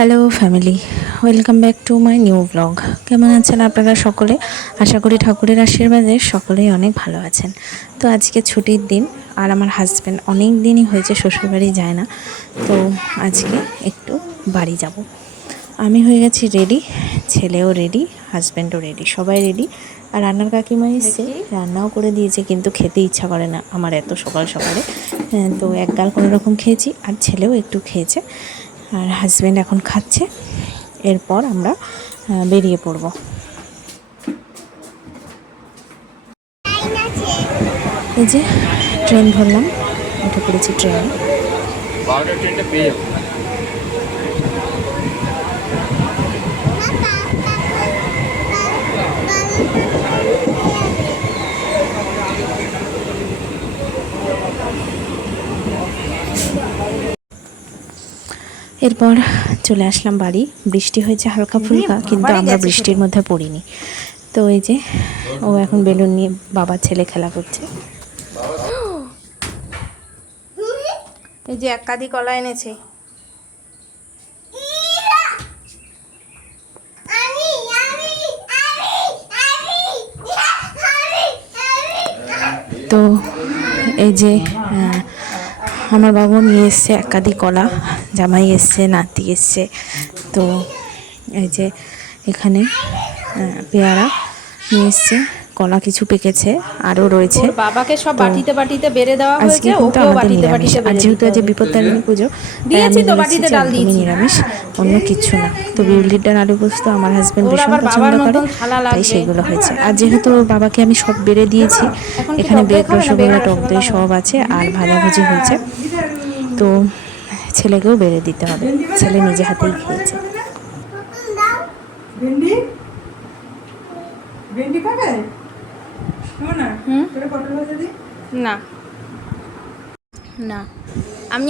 Hello family, welcome back to my new blog. কেমন আছেন আপনারা সকলে? আশা করি ঠাকুরের আশীর্বাদে সকলেই অনেক ভালো আছেন। তো আজকে ছুটির দিন, আর আমার হাজব্যান্ড অনেক দিনই হয়েছে শ্বশুরবাড়ি যায় না, তো আজকে একটু বাড়ি যাব। আমি হয়ে গেছি রেডি, ছেলেও রেডি, হাজব্যান্ডও রেডি, সবাই রেডি। আর রান্নার কাকিমা এসছে, রান্নাও করে দিয়েছে, কিন্তু খেতে ইচ্ছা করে না আমার এত সকাল সকালে। তো এক গাল কোনো রকম খেয়েছি, আর ছেলেও একটু খেয়েছে, আর হাজব্যান্ড এখন খাচ্ছে। এরপর আমরা বেরিয়ে পড়ব। এই যে ট্রেন ধরলাম, উঠে পড়েছি ট্রেনে। ট্রেনটা পেয়ে যাবো। এরপর চলে আসলাম বাড়ি। বৃষ্টি হয়েছে হালকা ফুলকা, কিন্তু আমরা বৃষ্টির মধ্যে পড়িনি। তো এই যে ও এখন বেলুন নিয়ে বাবার ছেলে খেলা করছে। এই যে এক কাঁদি কলা এনেছে। তো এই যে আমার বাবু নিয়ে এসছে এক কাঁদি কলা, জামাই এসছে, নাতি এসছে। তো এই যে এখানে পেয়ারা নিয়ে এসছে, কলা কিছু পেকেছে, আরও রয়েছে। বাবাকে সব বাটিতে বাটিতে বেড়ে দেওয়া হয়েছে, ওকেও বাটিতে বাটিতে আর যেহেতু আজ বিপত্তারিণী পুজো, দিয়েছি তো বাটিতে ডাল দিয়েছি, নিরামিষ, অন্য কিছু না। তো বিউলির ডাল আলু পোস্ত আমার হাজবেন্ড ভীষণ পছন্দ করে, তাই সেগুলো হয়েছে। আর যেহেতু বাবাকে আমি সব বেড়ে দিয়েছি, এখানে বেগ, রসগোল্লা, টক দই সব আছে, আর ভাজাভুজি হয়েছে। তো ছেলেকেও বেড়ে দিতে হবে, ছেলে নিজে হাতেই খেয়েছে। না না, আমি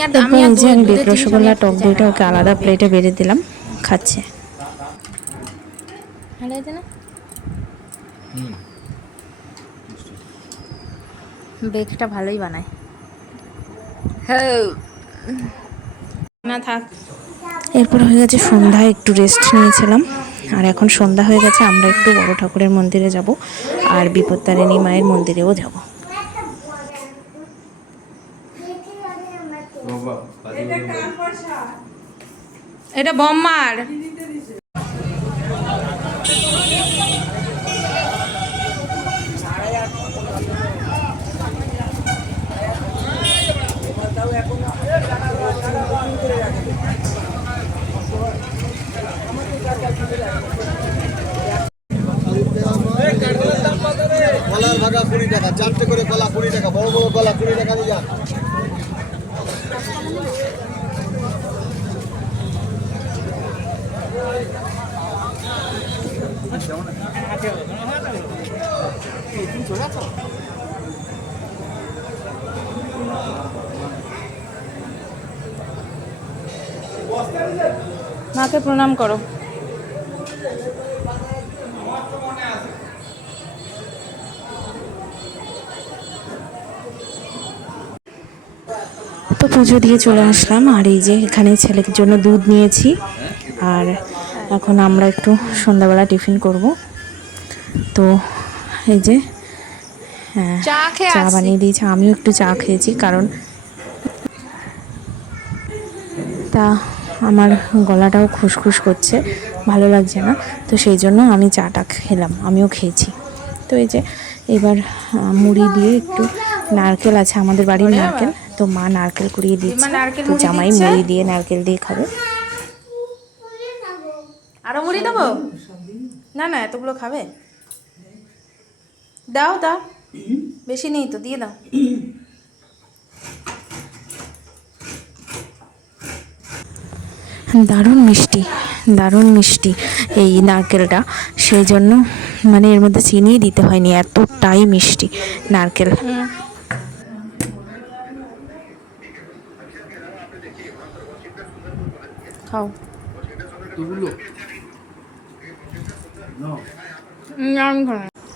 বেগ, রসগোল্লা, টক দইটা ওকে আলাদা প্লেটে বেড়ে দিলাম, খাচ্ছে। ভালো হয়েছে না? বেগটা ভালোই বানায়। না থাক। এরপর হয়ে গেছে সন্ধ্যা, একটু রেস্ট নিয়েছিলাম, আর এখন সন্ধ্যা হয়ে গেছে। আমরা একটু বড় ঠাকুরের মন্দিরে যাব, আর বিপত্তারিণী মায়ের মন্দিরেও যাব। এটা বম্মার। কলার ভাগা 20 টাকা, 4টে করে কলা 20 টাকা, বড় বড় কলা 20 টাকা দিয়ে যান। মাকে প্রণাম করো। তো পুজো দিয়ে চলে আসলাম, আর এই যে এখানে ছেলের জন্য দুধ নিয়েছি, আর এখন আমরা একটু সন্ধ্যাবেলা টিফিন করব। তো এই যে চা বানিয়ে দিয়েছে, আমিও একটু চা খেয়েছি, কারণ তা আমার গলাটাও খুসখুস করছে, ভালো লাগছে না, তো সেই জন্য আমি চাটা খেলাম, আমিও খেয়েছি। তো এই যে এবার মুড়ি দিয়ে, একটু নারকেল আছে আমাদের বাড়ির নারকেল, তো মা নারকেল কুড়িয়ে দিচ্ছে, তো জামাই মুড়ি দিয়ে নারকেল দিয়ে খাবে। আরো মুড়ি দেবো? না না, এতগুলো খাবে? দাও দাও, বেশি নেই তো, দিয়ে দাও। দারুণ মিষ্টি, দারুণ মিষ্টি এই নারকেলটা, সেই জন্য মানে এর মধ্যে চিনি দিতে হয়নি, এতটাই মিষ্টি নারকেল। খাও।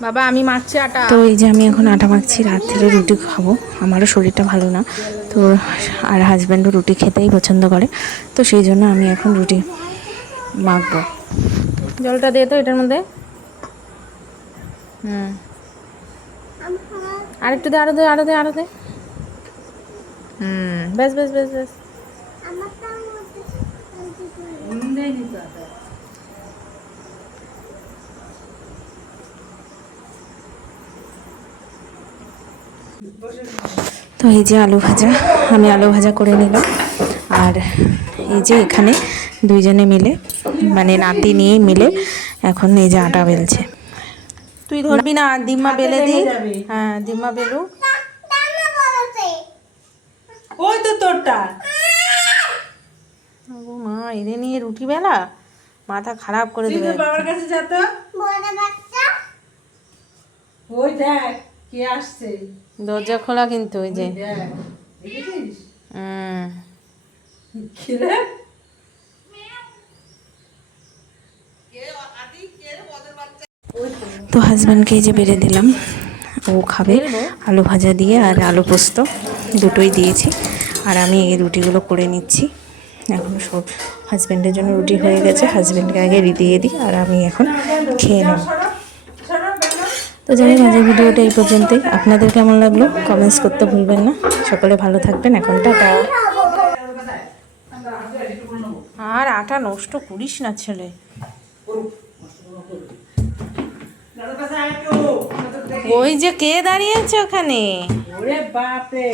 বাবা আমি মাখছি আটা। তো এই যে আমি এখন আটা মাখছি, রাত্রে রুটি খাবো, আমারও শরীরটা ভালো না, তো আর হাজব্যান্ডও রুটি খেতেই পছন্দ করে, তো সেই জন্য আমি এখন রুটি মাখবো। জলটা দে তো এটার মধ্যে। আরেকটু দে, আরো দে, আরো দে, আরো দে। বেশ বেশ বেশ বেশ। তো এই যে আলু ভাজা, আমি আলু ভাজা করে নিলাম। আর এই যে এখানে দুইজনে মিলে, মানে নাতি নিয়ে মিলে এখন এই যে আটা বেলছে। তুই ধরবি না, ডিম্মা বেলে দি। হ্যাঁ, ডিম্মা বেলু। ওই তো তোরটা। ও মা, এদের নিয়ে রুটি বেলা, মাথা খারাপ করে তুই দেবে। তো বাবার কাছে যা তো। ওই দেখ কে আসছে। দরজা খোলা কিন্তু, ওই যে। দেখ দেখেছিস হুম। কি রে? তো হাজব্যান্ডকে এই যে বেড়ে দিলাম, ও খাবে আলু ভাজা দিয়ে আর আলু পোস্ত দুটোই দিয়েছি। আর আমি এই রুটিগুলো করে নিচ্ছি। এখন সব হাজব্যান্ডের জন্য রুটি হয়ে গেছে, হাজব্যান্ডকে আগে দিয়ে দিই আর আমি এখন খেয়ে নেব। তো যাই হোক, আজকের ভিডিওটা এই পর্যন্তই। আপনাদের কেমন লাগলো কমেন্টস করতে ভুলবেন না। সকলে ভালো থাকবেন। এখন টাটা। আর আটা নষ্ট করিস না ছেলে। ওই যে কে দাঁড়িয়ে আছে ওখানে, ওরে বাপ রে।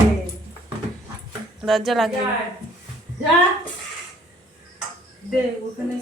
দরজা লাগিয়ে। যা দে ওখানে।